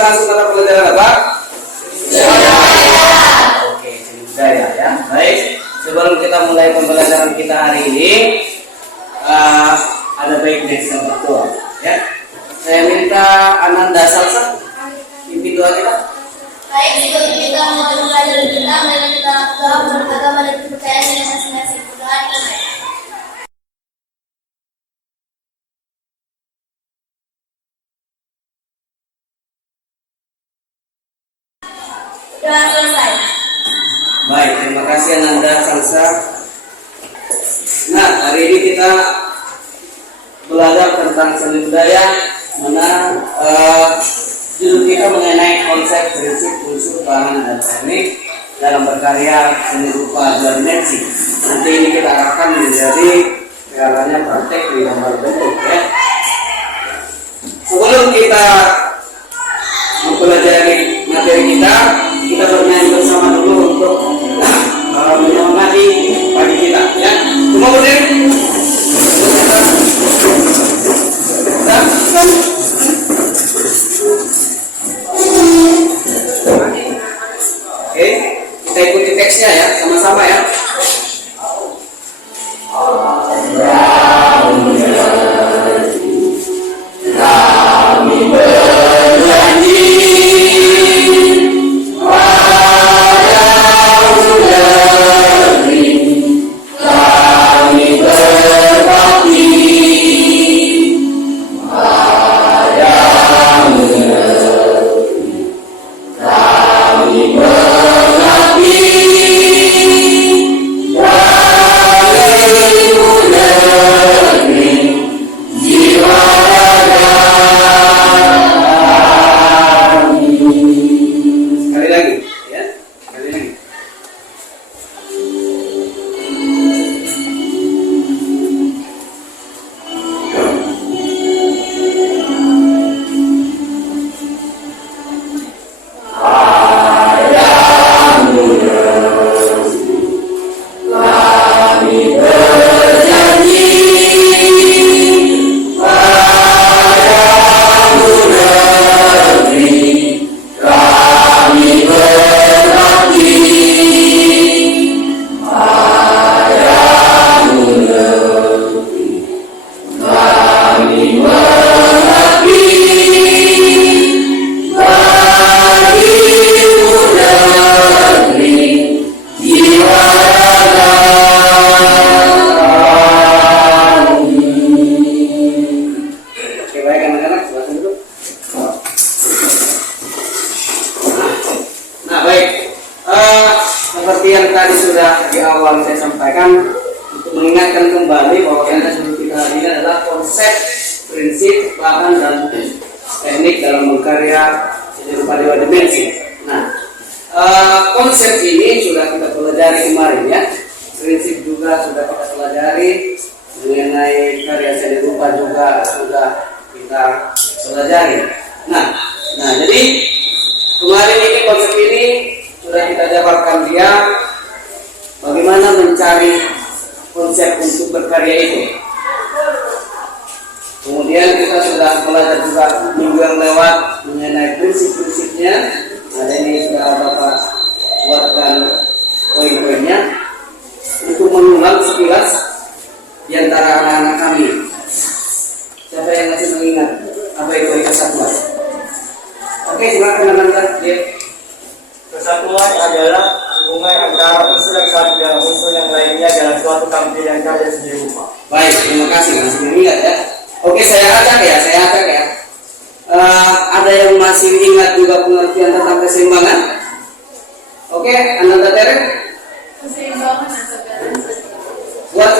masuk mata pelajaran apa? Oke, seni budaya ya. Baik, sebelum kita mulai pembelajaran kita hari ini, ada baiknya kita berdoa ya. Saya minta Ananda Salsa pimpin doa kita. Baik, sebelum kita mulai pembelajaran kita, mari kita doa beragama dan kepercayaan yang masing-masing. Berdoa kita. Doa selesai. Baik, terima kasih Ananda Salsa. Nah, hari ini kita belajar tentang seni budaya, mana judul kita mengenai konsep, prinsip, unsur, bahan, dan teknik dalam berkarya seni rupa dua dimensi. Nanti ini kita akan menjadi caranya praktek di gambar bentuk ya. Sebelum kita mempelajari materi kita bernyanyi bersama dulu untuk menyemangati pagi kita ya. Semua berdiri. Oke, kita ikuti teksnya ya, sama-sama ya. Seperti yang tadi sudah di awal saya sampaikan, untuk mengingatkan kembali bahwa yang kita hari ini adalah konsep, prinsip, bahan, dan teknik dalam berkarya seni rupa dua dimensi. Nah, konsep ini sudah kita pelajari kemarin ya, prinsip juga sudah kita pelajari, mengenai karya seni rupa juga sudah kita pelajari. Nah, jadi kemarin ini konsep ini sudah kita jabarkan dia bagaimana mencari konsep untuk berkarya itu. Kemudian kita sudah belajar juga minggu yang lewat mengenai prinsip-prinsipnya. Nah, ini sudah Bapak buatkan poin-poinnya untuk mengulang sekilas di antara anak-anak kami. Siapa yang masih mengingat apa itu kesatuan? Oke, silakan teman-teman. Kesatuan adalah hubungan antara unsur yang satu dengan unsur yang lainnya dalam suatu tampilan karya seni rupa. Baik, terima kasih masih mengingat ya. Oke, saya acak ya. Ada yang masih ingat juga pengertian tentang keseimbangan? Oke, Anda Tere? Keseimbangan atau balanse Buat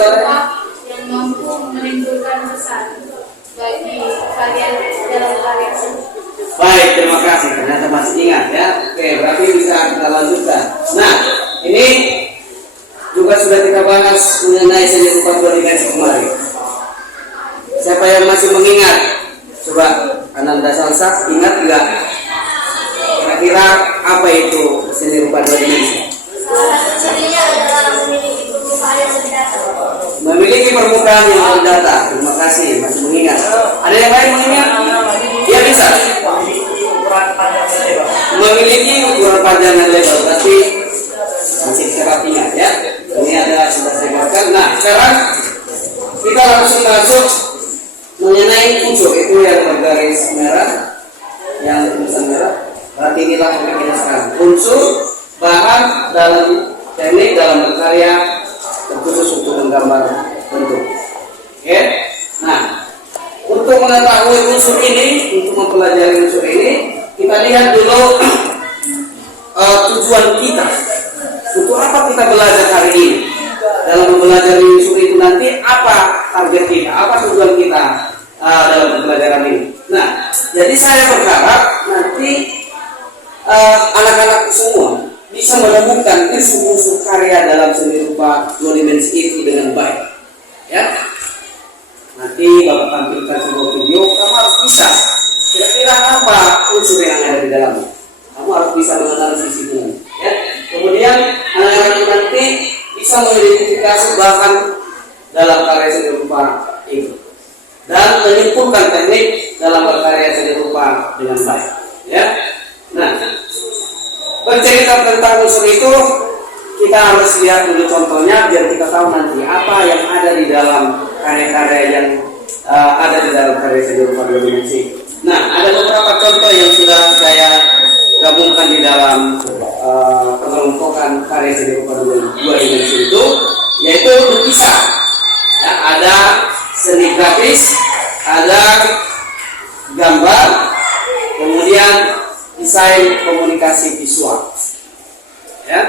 yang mampu menimbulkan kesan bagi kalian dalam karya seni. Baik, terima kasih. Ternyata masih ingat ya. Oke, berarti bisa kita lanjutkan. Nah, ini juga sudah kita bahas mengenai seni rupa dua dimensi kemarin. Siapa yang masih mengingat? Coba Ananda Salsa, ingat enggak? Kira-kira apa itu seni rupa dua dimensi? Salah satu cirinya adalah memiliki permukaan yang berdata. Memiliki permukaan yang berdata. Terima kasih, masih mengingat. Ada yang lain mengingat? Iya bisa. Memiliki ukuran pada memiliki ukuran panjang dan lebar, berarti masih dapat ingat ya. Ini adalah sudah saya katakan. Nah, sekarang kita langsung masuk mengenai unsur itu yang bergaris merah, yang tulisan merah. Berarti inilah yang kita sekarang. Unsur bahan dalam teknik dalam berkarya terkhusus untuk menggambar bentuk. Oke. Nah, untuk mengetahui unsur ini, untuk mempelajari unsur ini, kita lihat dulu tujuan kita. Untuk apa kita belajar hari ini? Dalam mempelajari unsur itu nanti apa target kita, apa tujuan kita dalam pembelajaran ini? Nah, jadi saya berharap nanti anak-anak semua bisa menemukan unsur-unsur karya dalam seni rupa dua dimensi itu dengan baik. Ya. Nanti Bapak tampilkan sebuah video, kamu harus bisa kira-kira apa unsur yang ada di dalamnya. Kamu harus bisa menganalisis itu. Ya. Kemudian anak-anak nanti bisa mengidentifikasi bahan dalam karya seni rupa itu dan menyimpulkan teknik dalam berkarya seni rupa dengan baik. Ya. Nah, bercerita tentang unsur itu kita harus lihat dulu contohnya biar kita tahu nanti apa yang ada di dalam karya-karya yang ada di dalam karya seni rupa dua dimensi. Nah, ada beberapa contoh yang sudah saya gabungkan di dalam pengelompokan karya seni rupa dua dimensi itu, yaitu lukisan. Ya, ada seni grafis, ada gambar, kemudian desain komunikasi visual. Ya.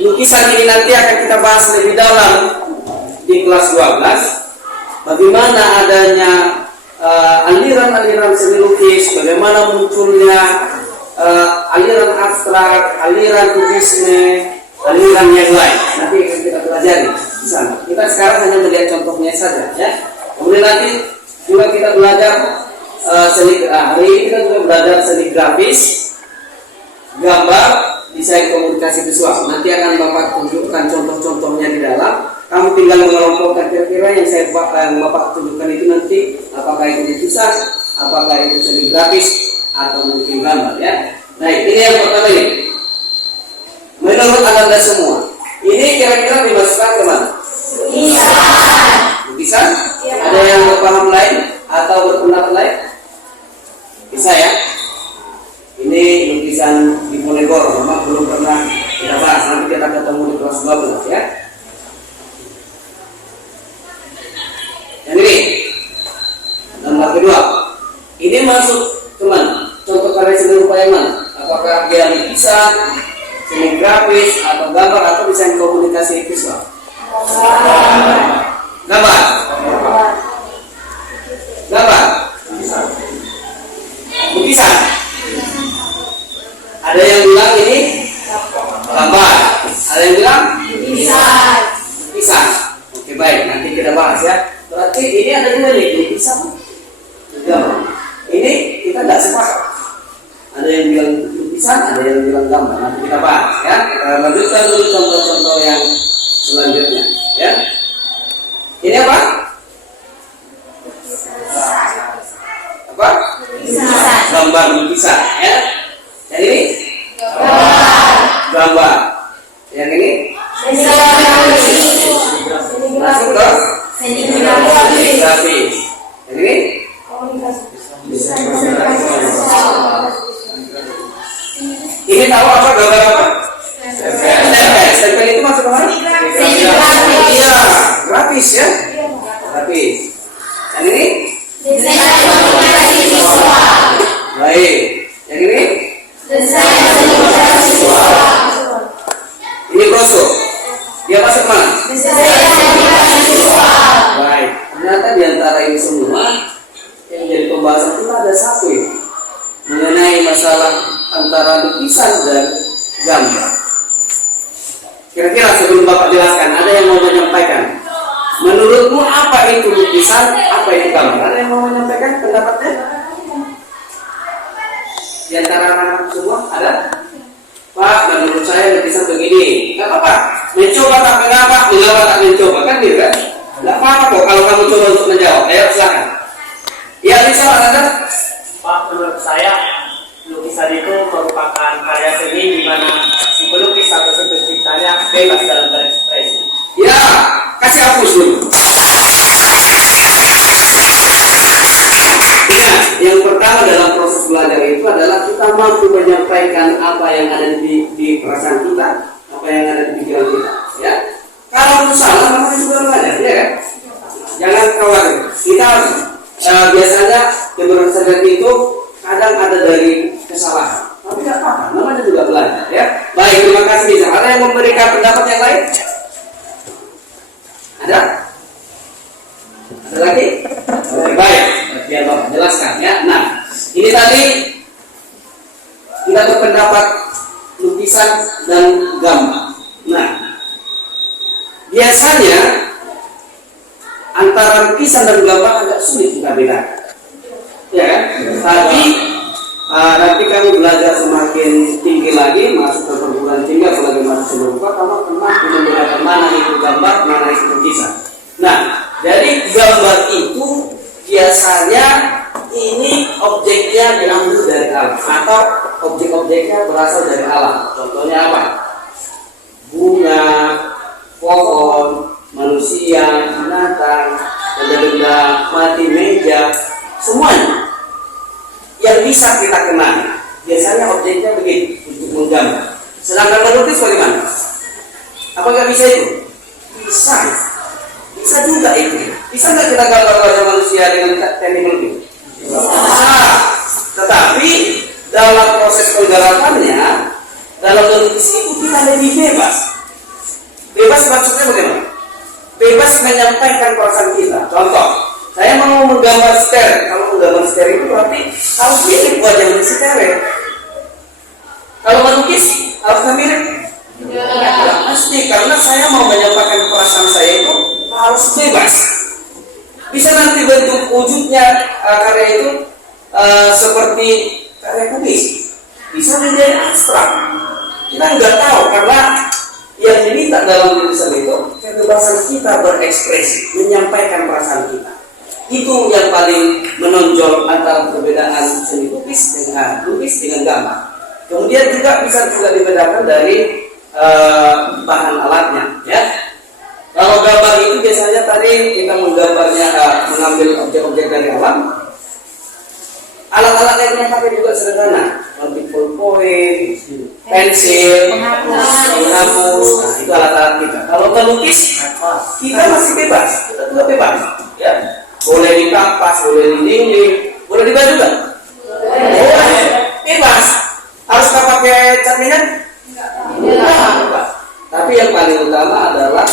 Lukisan ini nanti akan kita bahas lebih dalam di kelas 12. Bagaimana adanya aliran-aliran seni lukis, bagaimana munculnya aliran abstrak, aliran kubisme, aliran yang lain. Nanti akan kita pelajari di sana. Kita sekarang hanya melihat contohnya saja, ya. Kemudian nanti juga kita belajar hari ini kita juga belajar seni grafis, gambar, desain komunikasi visual. Nanti akan Bapak tunjukkan contoh-contohnya di dalam. Kamu tinggal mengelompokkan kira-kira yang Bapak tunjukkan itu nanti apakah itu lukisan, apakah itu seni grafis atau mungkin gambar, ya. Nah, ini yang pertama ini. Menurut Anda semua, ini kira-kira dimasukkan ke mana? Lukisan? Ada yang berpaham lain atau berpendapat lain? Bisa ya? Ini lukisan di Ponegoro, memang belum pernah kita bahas. Nanti kita ketemu di kelas 12, ya. Yang ini, nomor kedua, ini masuk ke mana? Contoh karya seni rupa yang mana? Apakah dia lukisan, seni grafis, atau gambar, atau desain komunikasi visual? Gambar. Gambar. Lukisan. Ada yang bilang ini gambar, ada yang bilang lukisan. Oke, baik, nanti kita bahas ya. Berarti ini ada dua nih, lukisan, gambar. Ini kita tidak sepakat. Ada yang bilang lukisan, ada yang bilang gambar. Nanti kita bahas ya. Kita lanjutkan dulu contoh-contoh yang selanjutnya, ya. Ini apa? Apa? Gambar lukisan, ya. Yang ini? Gambar. Yang ini? Masuk ke grafis. Yang ini? Ini tahu apa gambar apa? Stempel itu masuk ke mana? Iya, grafis ya. Grafis. Yang ini? Baik. Yang ini? Ini brosur. Dia masuk ke mana? Baik. Ternyata di antara ini semua yang menjadi pembahasan kita ada satu ini mengenai masalah antara lukisan dan gambar. Kira-kira sebelum Bapak jelaskan, ada yang mau menyampaikan? Menurutmu apa itu lukisan, apa itu gambar? Ada yang mau menyampaikan pendapatnya? Di antara anak-anak semua ada? Pak, menurut saya lukisan begini. Gak apa-apa. Mencoba tak mengapa, mengapa tak mencoba, kan gitu kan? Gak apa-apa kok kalau kamu coba untuk menjawab. Ayo silakan. Ya, bisa Anda? Pak, menurut saya lukisan itu merupakan karya seni di mana si pelukis atau si penciptanya bebas dalam berekspresi. Ya, kasih hapus dulu. Ingat, yang pertama dalam proses belajar itu adalah kita mampu menyampaikan apa yang ada di perasaan kita, apa yang ada di pikiran kita. Ya, kalau salah namanya juga belajar, ya kan? Jangan khawatir. Kita biasanya keberhasilan itu kadang ada dari kesalahan, tapi tidak apa-apa, namanya juga belajar. Ya, baik, terima kasih. Bisa. Ada yang memberikan pendapat yang lain? Ada? Ada lagi? Oke, baik. Biar Bapak jelaskan ya. Nah, ini tadi kita berpendapat lukisan dan gambar. Nah, biasanya antara lukisan dan gambar agak sulit kita bedakan. Ya kan? Tapi nanti kami belajar semakin tinggi lagi, masuk ke perguruan tinggi, apalagi masuk ke lupa, kamu mampu membedakan mana itu gambar, mana itu lukisan. Nah, jadi gambar itu biasanya ini objeknya diambil dari alam atau objek-objeknya berasal dari alam. Contohnya apa? Bunga, pohon, manusia, binatang, benda-benda mati, meja, semuanya yang bisa kita kenali. Biasanya objeknya begitu untuk menggambar. Sedangkan melukis bagaimana? Apa nggak bisa itu? Bisa. Bisa juga itu. Bisa nggak kita gambar wajah manusia dengan teknik melukis? Bisa. Tetapi dalam proses penggarapannya, dalam melukis itu kita lebih bebas. Bebas maksudnya bagaimana? Bebas menyampaikan perasaan kita. Contoh, saya mau menggambar ster. Kalau menggambar ster itu berarti harus mirip wajah steril. Kalau melukis harus mirip? Tidak pasti, karena saya mau menyampaikan perasaan saya itu harus bebas. Bisa nanti bentuk wujudnya karya itu seperti karya kubis, bisa menjadi abstrak. Kita nggak tahu, karena yang diminta dalam tulisan itu kebebasan kita berekspresi, menyampaikan perasaan kita. Itu yang paling menonjol antara perbedaan seni lukis dengan gambar. Kemudian juga bisa dibedakan dari bahan alatnya, ya. Kalau gambar itu biasanya tadi kita menggambarnya mengambil objek-objek dari alam. Alat-alat yang kita pakai juga sederhana, seperti ballpoint, pensil, penghapus. Nah, itu alat-alat kita. Kalau melukis, kita masih bebas, kita juga bebas, ya. Boleh di kanvas, boleh di dinding, boleh di baju kan? Boleh, bebas. Haruskah pakai cat minyak? Enggak. Tapi yang paling utama adalah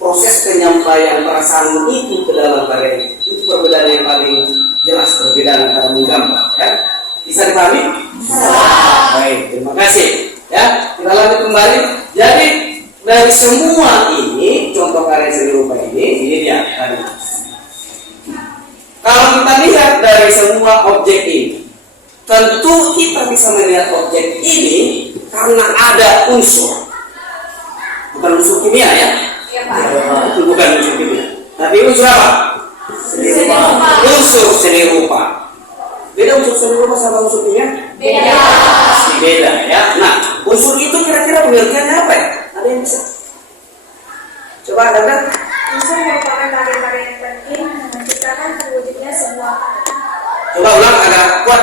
proses penyampaian perasaan itu ke dalam karya itu. Itu perbedaan yang paling jelas, perbedaan antara menggambar, ya. Bisa dipahami? Bisa. Baik, terima kasih. Ya, kita lanjut kembali. Jadi dari semua ini, contoh karya seni rupa ini dia tadi. Kalau kita lihat dari semua objek ini, tentu kita bisa melihat objek ini karena ada unsur. Bukan unsur kimia, ya? Iya, Pak. Itu bukan unsur kimia. Tapi unsur apa? Seni rupa. Unsur seni rupa. Beda unsur seni rupa sama unsur kimia? Beda. Pasti beda, ya. Nah, unsur itu kira-kira pengertiannya apa ya? Ada yang bisa? Coba ada. Unsur merupakan karya-karya yang penting menciptakan terwujudnya sebuah karya. Coba ulang agak kuat.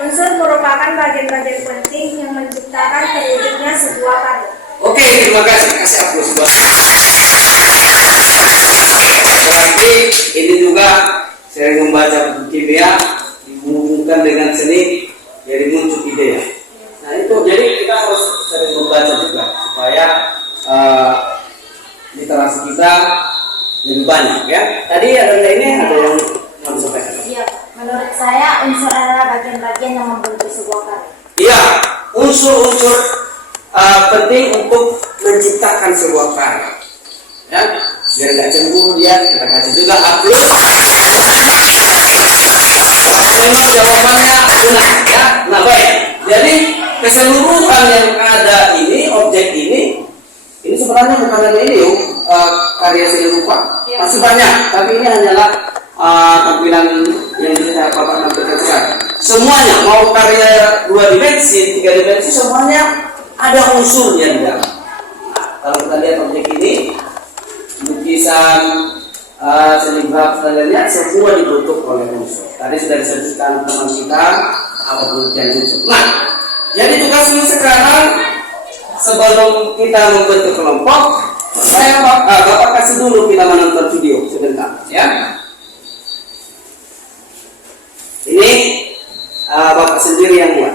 Unsur merupakan bagian-bagian penting yang menciptakan terwujudnya sebuah karya. Oke, terima kasih. Kasih hapus. Berarti ini juga sering membaca buku kimia dihubungkan dengan seni, jadi muncul ide, ya. Nah itu, jadi kita harus sering membaca juga supaya literasi kita lebih banyak, ya. Tadi ada yang mau disampaikan. Iya, menurut saya unsur adalah bagian-bagian yang membentuk sebuah karya. Iya, unsur-unsur penting untuk menciptakan sebuah karya, ya. Biar nggak cemburu dia, kita kasih juga upload. Memang jawabannya benar, ya. Nah baik, jadi keseluruhan yang ada ini, objek ini sebenarnya bukan hanya ini karya seni rupa, masih banyak. Tapi ini hanyalah tampilan yang saya paparkan sekarang. Semuanya mau karya 2 dimensi, 3 dimensi, semuanya ada unsurnya di dalam. Kalau kita lihat objek ini, lukisan, seligraf, kita lihat semua dibentuk oleh unsur. Tadi sudah disebutkan teman kita apa pengertian unsur. Nah, jadi tugas ini sekarang sebelum kita membentuk kelompok, Bapak kasih dulu kita menonton video sebentar, ya. Ini Bapak sendiri yang buat.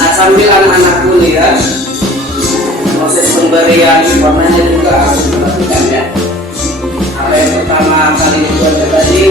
Nah, sambil anak-anak kuliah, proses pemberian warnanya juga harus diperhatikan, ya. Apa yang pertama kali dibuat tadi,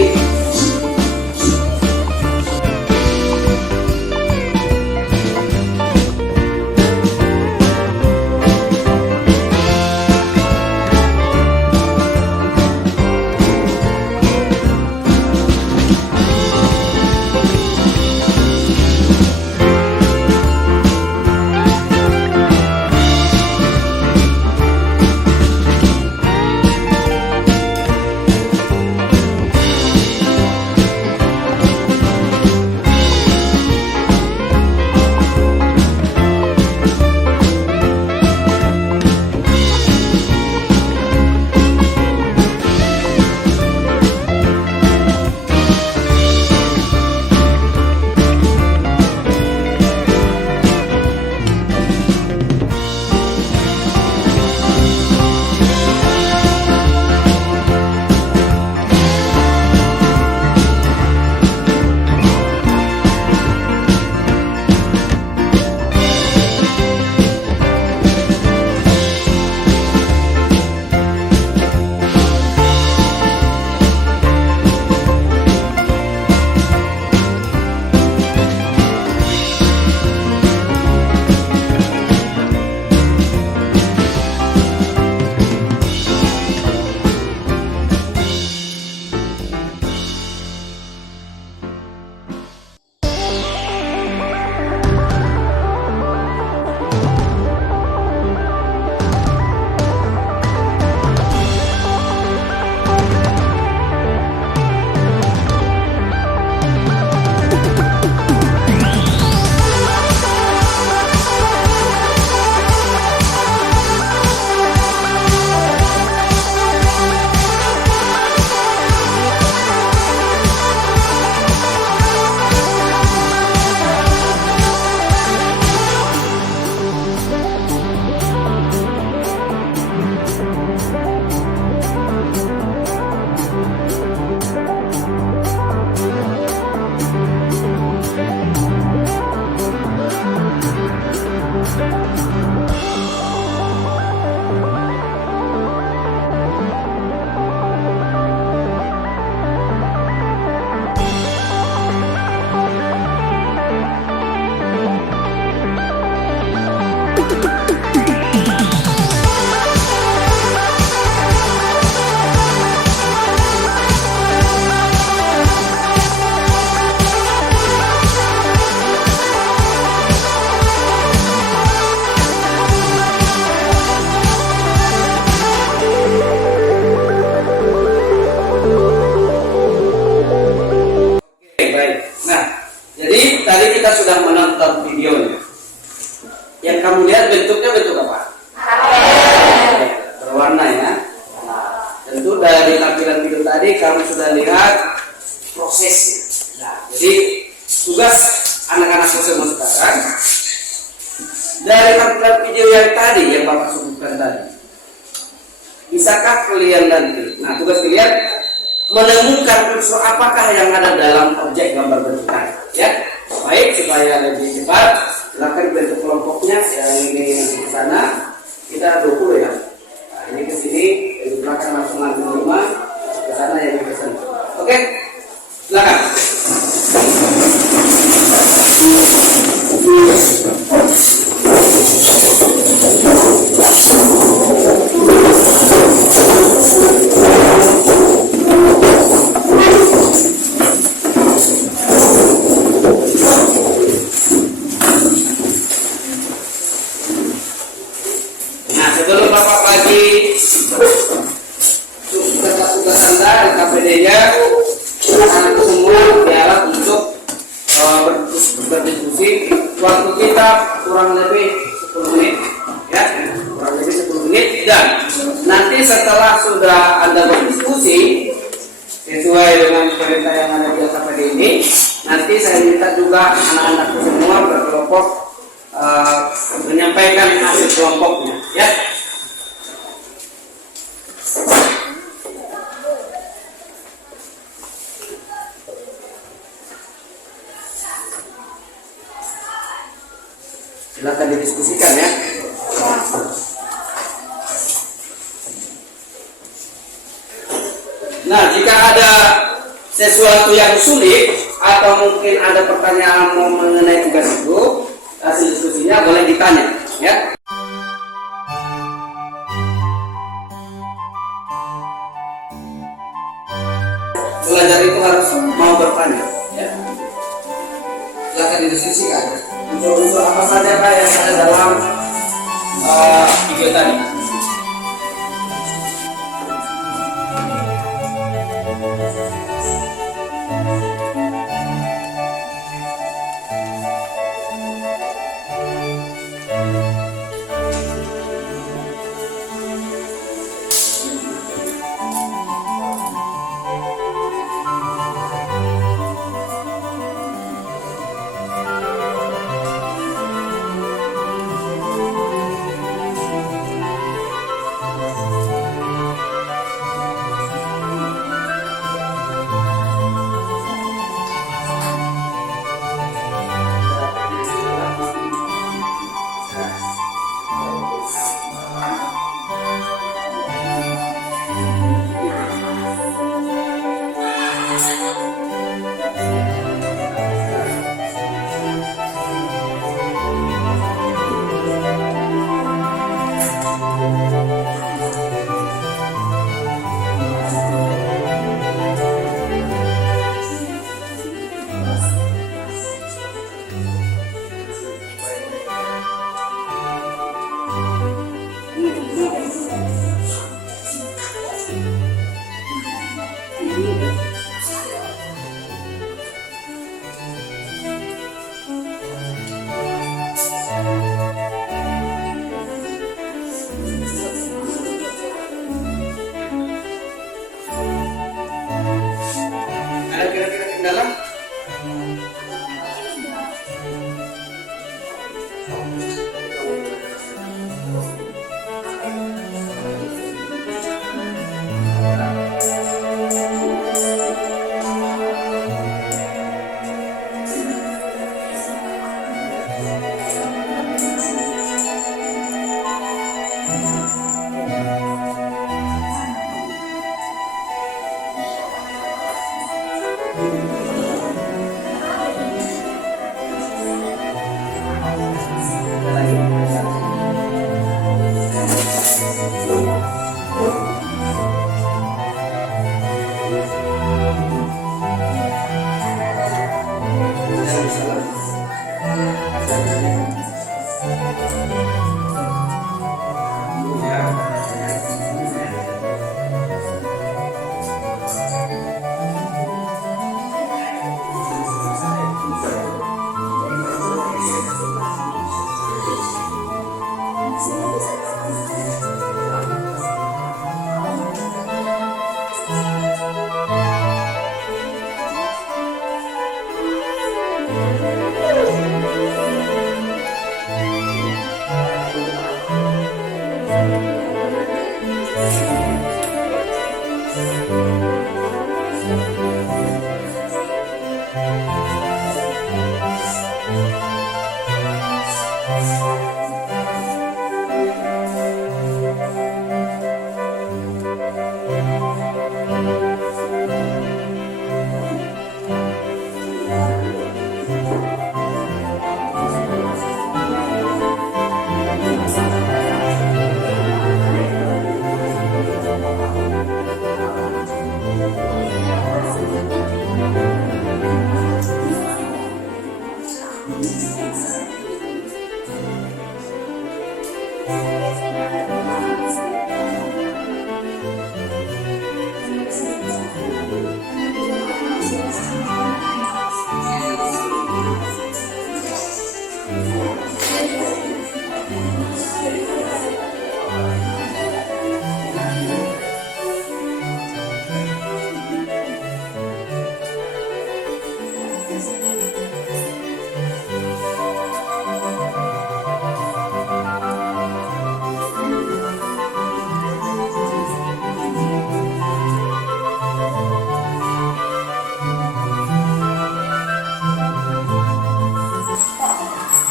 tadi kita sudah menonton videonya. bentuknya bentuk apa? Berwarna ya. Tentu dari tampilan video tadi kamu sudah lihat prosesnya. Nah, jadi tugas anak-anak semua sekarang dari tampilan video yang tadi yang Bapak sebutkan tadi, bisakah kalian nanti? Nah, tugas kalian menemukan unsur apakah yang ada dalam objek gambar bentukan, ya. Baik, supaya lebih cepat, silakan bentuk kelompoknya. Yang ini ke sana, kita 20 ya. Nah, ini ke sini, di belakang langsung ambil 5, ke sana yang ke sana. Oke, silakan. Nah, sebelum Bapak bagi tugas-tugas Anda di KPD-nya, anak semua diharap untuk berdiskusi. Waktu kita kurang lebih 10 menit, ya, kurang lebih 10 menit. Dan nanti setelah sudah Anda berdiskusi sesuai dengan perintah yang ada di KPD ini, nanti saya minta juga anak-anak semua berkelompok menyampaikan hasil kelompoknya, ya. Silakan didiskusikan ya. Nah, jika ada sesuatu yang sulit atau mungkin ada pertanyaan mengenai tugas itu, hasil diskusinya boleh ditanya, ya. Belajar itu harus mau bertanya, ya. Silakan didiskusikan. Unsur-unsur apa saja Pak yang ada dalam video tadi? Ada kira-kira kendala?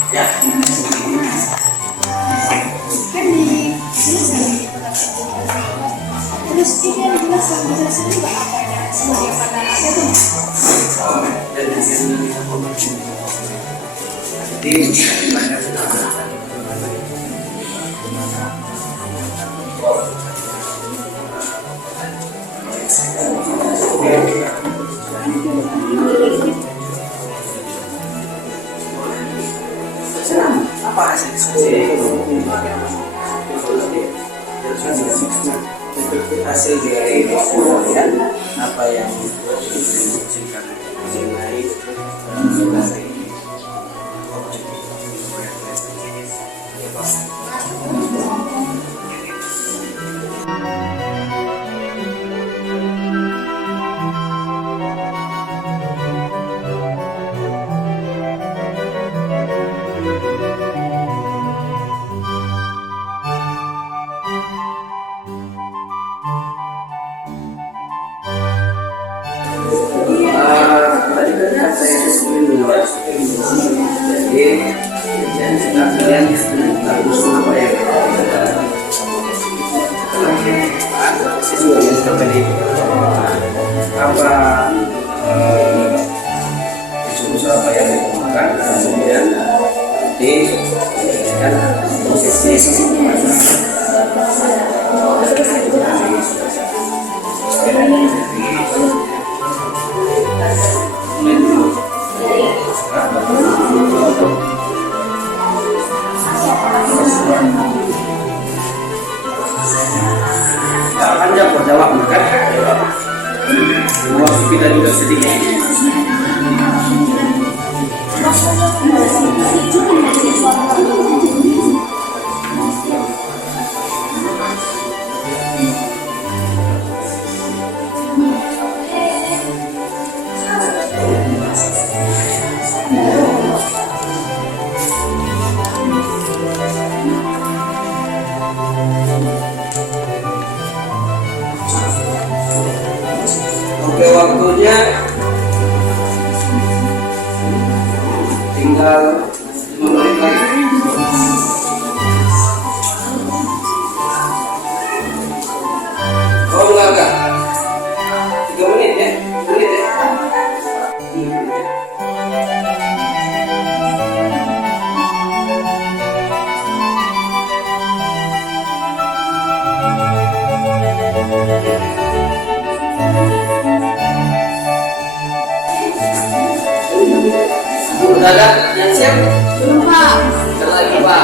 Ya. Kan di sini sering terus ini yang jelas yang bisa sini nggak apa ya sebagai pandangannya tuh Apa hasil diskusi? Hasil dari diskusi apa yang didiskusikan mengenai tadi kan saya sebelum menulis jadi kalian harus apa yang saya juga yang seperti apa usaha apa yang dilakukan kemudian nanti kan prosesnya panjang berjawab kan waktu kita juga sedikit oke, waktunya tinggal 5 menit lagi. Oh enggak 3 menit ya, menit ya. Udah ada yang siap? Belum, Pak. Bentar lagi, Pak.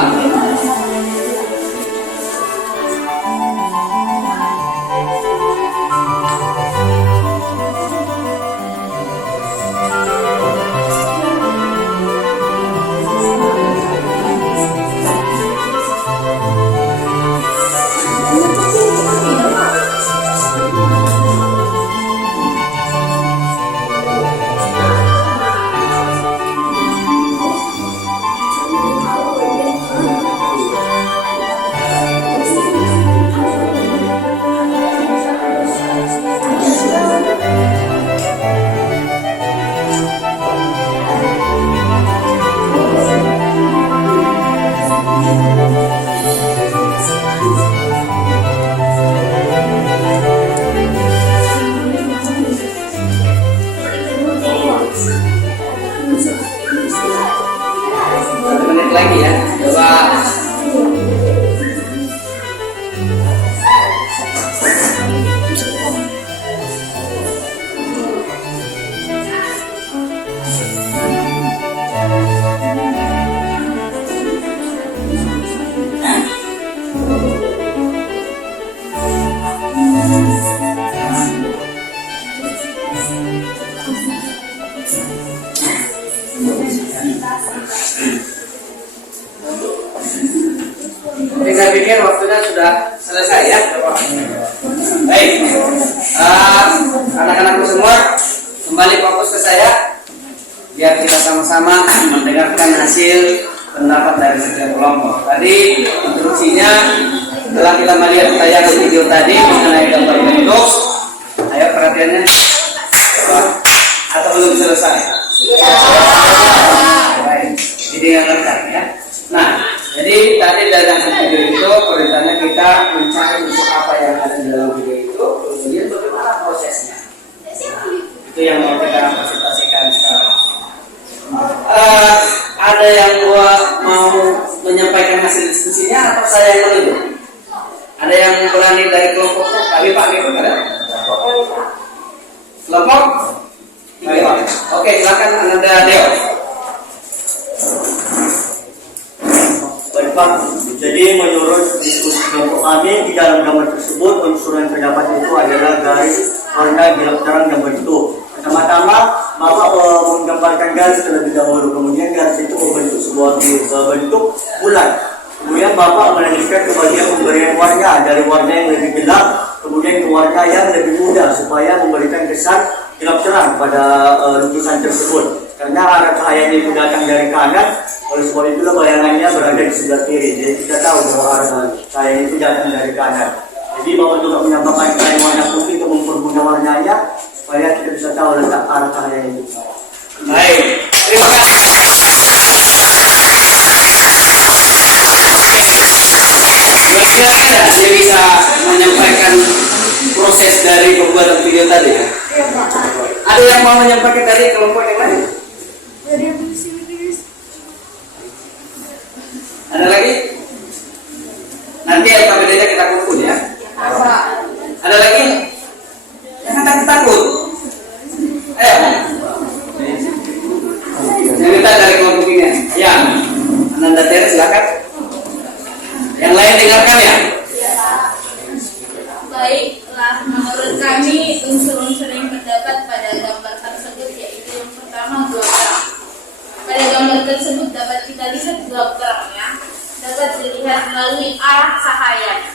Jadi saya pikir waktunya sudah selesai ya. Baik, anak-anakku semua kembali fokus ke saya, biar kita sama-sama mendengarkan hasil pendapat dari setiap kelompok. Tadi instruksinya setelah kita melihat tayangan video tadi mengenai gambar bentuk, ayo perhatiannya. Atau belum selesai? Baik, jadi yang lengkap ya. Nah, jadi tadi dalam video itu perintahnya kita mencari unsur apa yang ada di dalam video itu, kemudian bagaimana prosesnya. Itu yang mau kita presentasikan sekarang. Ada yang mau menyampaikan hasil diskusinya atau saya yang menunjuk? Ada yang berani dari kelompoknya? Kami Pak itu kan? Kelompok? Oke, silakan Ananda Deo. Baik Pak, jadi menurut diskusi kelompok kami di dalam gambar tersebut unsur yang terdapat itu adalah garis, warna, gelap terang, dan bentuk. Pertama-tama Bapak menggambarkan garis terlebih dahulu, kemudian garis itu membentuk sebuah bentuk bulat. Kemudian Bapak melanjutkan ke bagian pemberian warna, dari warna yang lebih gelap kemudian ke warna yang lebih muda supaya memberikan kesan gelap terang pada lukisan tersebut. Karena arah cahayanya itu datang dari kanan, oleh sebab itulah bayangannya berada di sebelah kiri. Jadi kita tahu bahwa arah cahaya itu datang dari kanan. Jadi Bapak juga menambahkan cahaya warna putih untuk mempermudah warnanya supaya kita bisa tahu letak arah cahaya itu. Baik, terima kasih. Kira-kira ada dia bisa menyampaikan proses dari pembuatan video tadi ya? Iya Pak. Ada yang mau menyampaikan dari kelompok yang lain? Dari yang bisnis. Ada lagi? Nanti apabila kita kumpul ya. Pak. Ada lagi? Jangan takut. Ayo. Yang kita dari kelompok ini. Ya. Ananda Tere silakan. Yang lain dengarkan ya. Baiklah, menurut kami unsur-unsur yang terdapat pada gambar tersebut yaitu yang pertama gelap terang. Pada gambar tersebut dapat kita lihat gelap terangnya dapat dilihat melalui arah cahaya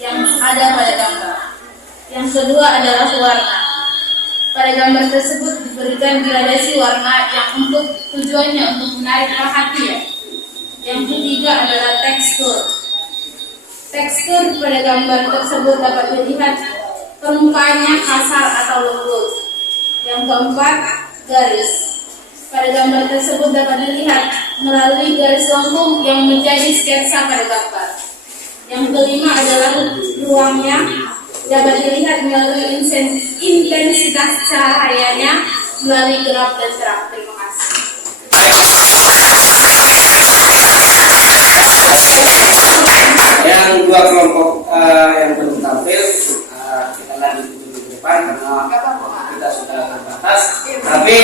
yang ada pada gambar. Yang kedua adalah warna. Pada gambar tersebut diberikan gradasi warna yang untuk tujuannya untuk menarik perhatian. Yang ketiga adalah tekstur. Tekstur pada gambar tersebut dapat dilihat permukaannya kasar atau lembut. Yang keempat, garis. Pada gambar tersebut dapat dilihat melalui garis lengkung yang menjadi sketsa pada gambar. Yang kelima adalah ruangnya, dapat dilihat melalui intensitas cahayanya melalui gelap dan terang. Terima kasih. Yang dua kelompok yang belum tampil kita lanjut di depan karena kita sudah terbatas. Tapi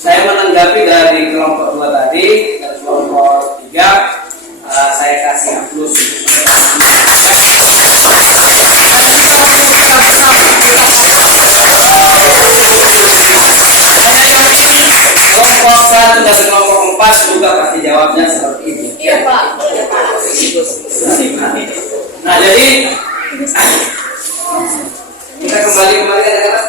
saya menanggapi dari kelompok dua tadi, dari kelompok tiga saya kasih aplaus untuk kelompok satu dan kelompok empat juga pasti jawabnya seperti itu. Iya Pak. Nah jadi kita kembali anak-anak.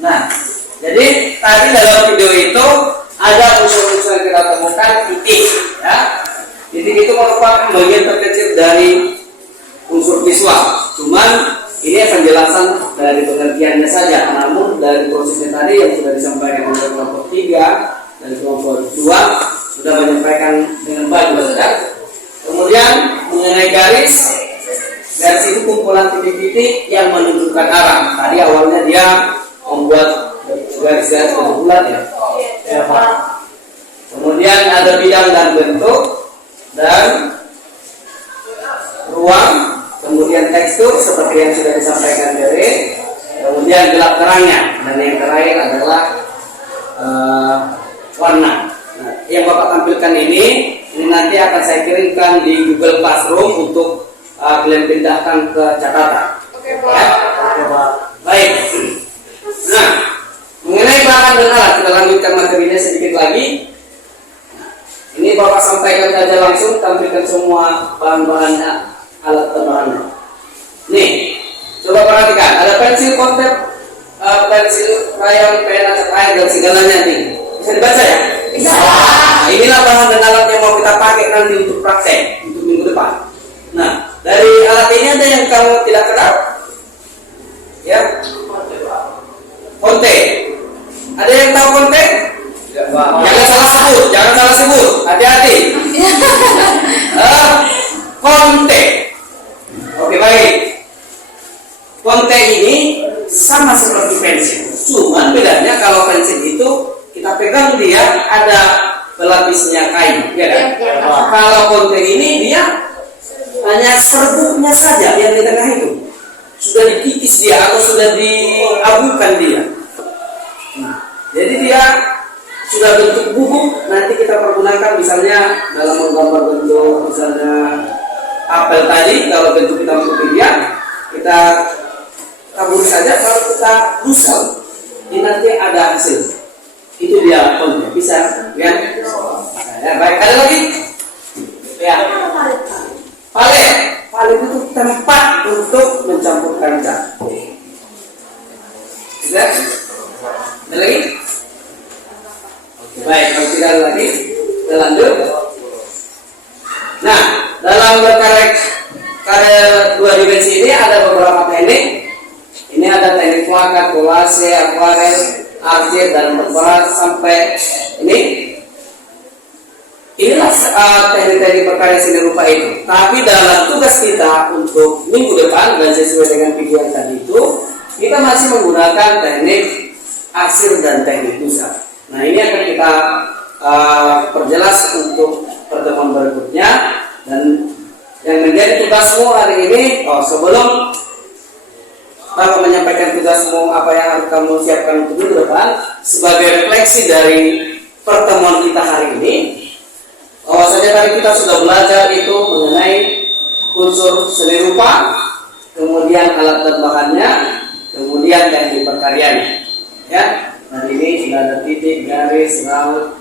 Nah, jadi tadi dalam video itu ada unsur-unsur yang kita temukan titik, ya. Titik itu merupakan bagian terkecil dari unsur visual. Cuman ini penjelasan dari pengertiannya saja. Namun dari prosesnya tadi yang sudah disampaikan oleh kelompok 3 dan kelompok 2 sudah menyampaikan dengan bagus, ya. Kemudian mengenai garis itu kumpulan titik-titik yang menunjukkan arah. Tadi awalnya dia membuat garis-garis bulat ya. Ya Pak. Kemudian ada bidang dan bentuk dan ruang, kemudian tekstur seperti yang sudah disampaikan dari, kemudian gelap terangnya, dan yang terakhir adalah warna. Nah, yang Bapak tampilkan ini nanti akan saya kirimkan di Google Classroom untuk kalian pindahkan ke catatan. Oke Pak. Ya? Ya Pak. Baik. Nah, mengenai bahan dan alat, kita lanjutkan materinya sedikit lagi. Ini Bapak sampaikan saja langsung, tampilkan semua bahan-bahannya, alat dan bahannya. Nih, coba perhatikan, ada pensil kontek, pensil, krayon, pena, cat air, dan segalanya nih. Bisa dibaca ya? Bisa. Nah, inilah bahan dan alat yang mau kita pakai nanti untuk praktek, untuk minggu depan. Nah, dari alat ini ada yang kamu tidak kenal? Ya? Konte. Ada yang tahu konte? Jangan salah sebut. Hati-hati. Konte. Oke, baik. Konte ini sama seperti pensil. Cuman bedanya kalau pensil itu kita pegang dia ada pelapisnya kain, ya kan? Kalau konte ini dia hanya serbuknya saja yang di tengah itu. Sudah dikikis dia atau sudah diabukan dia. Nah, jadi dia sudah bentuk bubuk, nanti kita pergunakan misalnya dalam menggambar bentuk misalnya apel tadi, kalau bentuk kita bentuk dia, kita tabur saja, kalau kita rusal, ini nanti ada hasil. Itu dia konten, bisa, ya? Ya, baik, ada lagi? Ya. Palet. Palet itu tempat untuk mencampurkan cat. Bisa? Ada lagi? Baik, kalau tidak ada lagi, kita lanjut. Nah, dalam karya dua dimensi ini ada beberapa teknik. Ini ada teknik plakat, kolase, akuarel, arsir, dan berbahan sampai ini. Inilah teknik-teknik berkarya seni rupa itu. Tapi dalam tugas kita untuk minggu depan dan sesuai dengan video yang tadi itu, kita masih menggunakan teknik arsir dan teknik pusat. Nah, ini akan kita perjelas untuk pertemuan berikutnya. Dan yang menjadi tugasmu hari ini, sebelum Bapak menyampaikan tugasmu apa yang harus kamu siapkan untuk minggu depan, sebagai refleksi dari pertemuan kita hari ini, bahwasanya tadi kita sudah belajar itu mengenai unsur seni rupa, kemudian alat dan bahannya, kemudian teknik berkaryanya. Ya, dan ini sudah ada titik, garis, raut,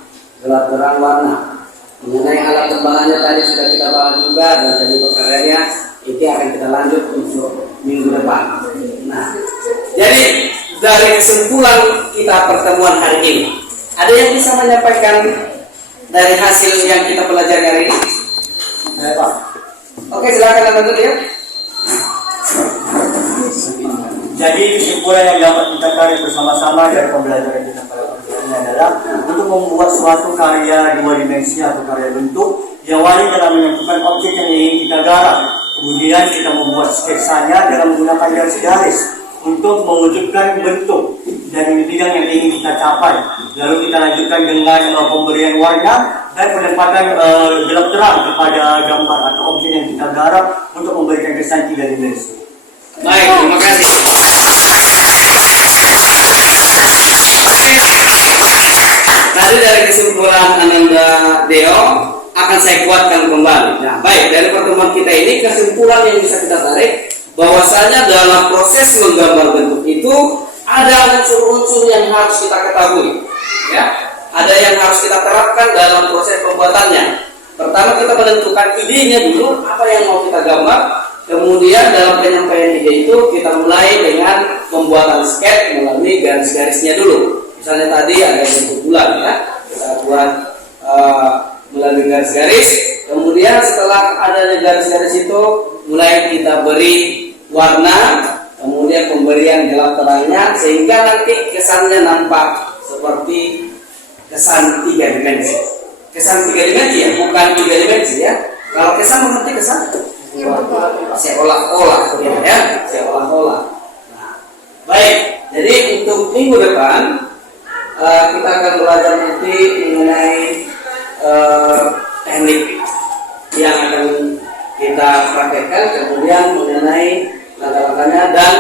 gelap terang, warna. Mengenai alat dan bahannya tadi sudah kita bahas juga, dan teknik berkaryanya ini akan kita lanjut untuk minggu depan. Nah, jadi dari kesimpulan kita pertemuan hari ini, ada yang bisa menyampaikan dari hasil yang kita pelajari hari ini? Pak. Oke, silakan lanjut ya. Jadi kesimpulan yang dapat kita tarik bersama-sama dari pembelajaran kita pada pagi ini adalah untuk membuat suatu karya dua dimensi atau karya bentuk, diawali dalam menentukan objek yang ingin kita garap. Kemudian kita membuat sketsanya dengan menggunakan garis-garis untuk mewujudkan bentuk dan bidang yang ingin kita capai. Lalu kita lanjutkan dengan pemberian warna dan penempatan gelap terang kepada gambar atau objek yang kita garap untuk memberikan kesan 3 dimensi. Baik, terima kasih. Tadi dari kesimpulan Ananda Deo akan saya kuatkan kembali. Nah, baik, dari pertemuan kita ini kesimpulan yang bisa kita tarik bahwasanya dalam proses menggambar bentuk itu ada unsur-unsur yang harus kita ketahui. Ya, ada yang harus kita terapkan dalam proses pembuatannya. Pertama kita menentukan idenya dulu, apa yang mau kita gambar. Kemudian dalam penyampaian ide itu kita mulai dengan pembuatan sketch melalui garis-garisnya dulu. Misalnya tadi ada bentuk bulan ya, kita buat melalui garis-garis. Kemudian setelah adanya garis-garis itu mulai kita beri warna, kemudian pemberian gelap terangnya sehingga nanti kesannya nampak seperti kesan 3 dimensi. Kesan 3 dimensi ya, bukan 3 dimensi ya. Kalau kesan berarti kesan seolah-olah ya, seolah-olah. Nah, baik. Jadi untuk minggu depan kita akan belajar nanti mengenai teknik yang akan kita praktekkan, kemudian mengenai langkah-langkahnya, dan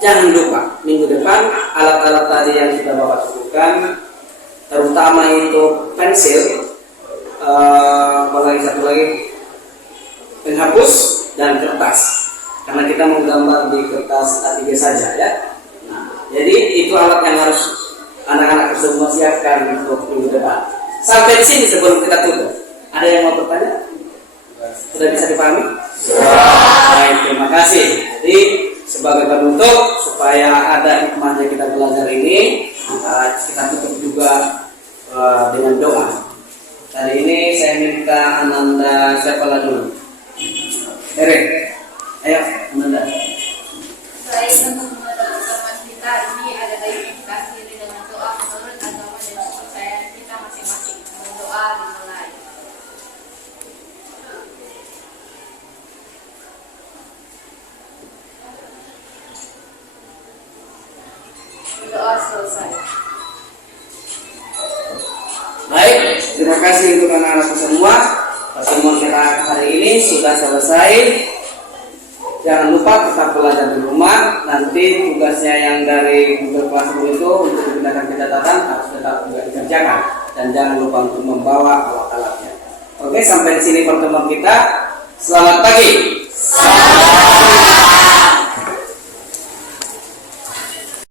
jangan lupa minggu depan alat-alat tadi yang kita bapak sebutkan, terutama itu pensil, apalagi satu lagi penghapus dan kertas. karena kita menggambar di kertas A3 saja ya. Nah, jadi itu alat yang harus anak-anak semua siapkan untuk minggu depan. Sampai di sini sebelum kita tutup, ada yang mau bertanya? Sudah bisa dipahami? Baik, terima kasih. Jadi sebagai penutup supaya ada hikmahnya kita belajar ini, kita tutup juga dengan doa. Kali ini saya minta Ananda siapa lagi dulu? Erik, ayo Ananda. Baik, untuk menutup pertemuan kita ini ada baiknya kita akhiri dengan doa menurut agama dan kepercayaan kita masing-masing. Berdoa dimulai. Berdoa selesai. Baik, terima kasih untuk anak-anakku semua. Pertemuan kita hari ini sudah selesai. Jangan lupa tetap belajar di rumah. Nanti tugasnya yang dari Google Classroom itu untuk dipindahkan ke catatan harus tetap juga dikerjakan. Dan jangan lupa untuk membawa alat-alatnya. Oke, sampai di sini pertemuan kita. Selamat pagi.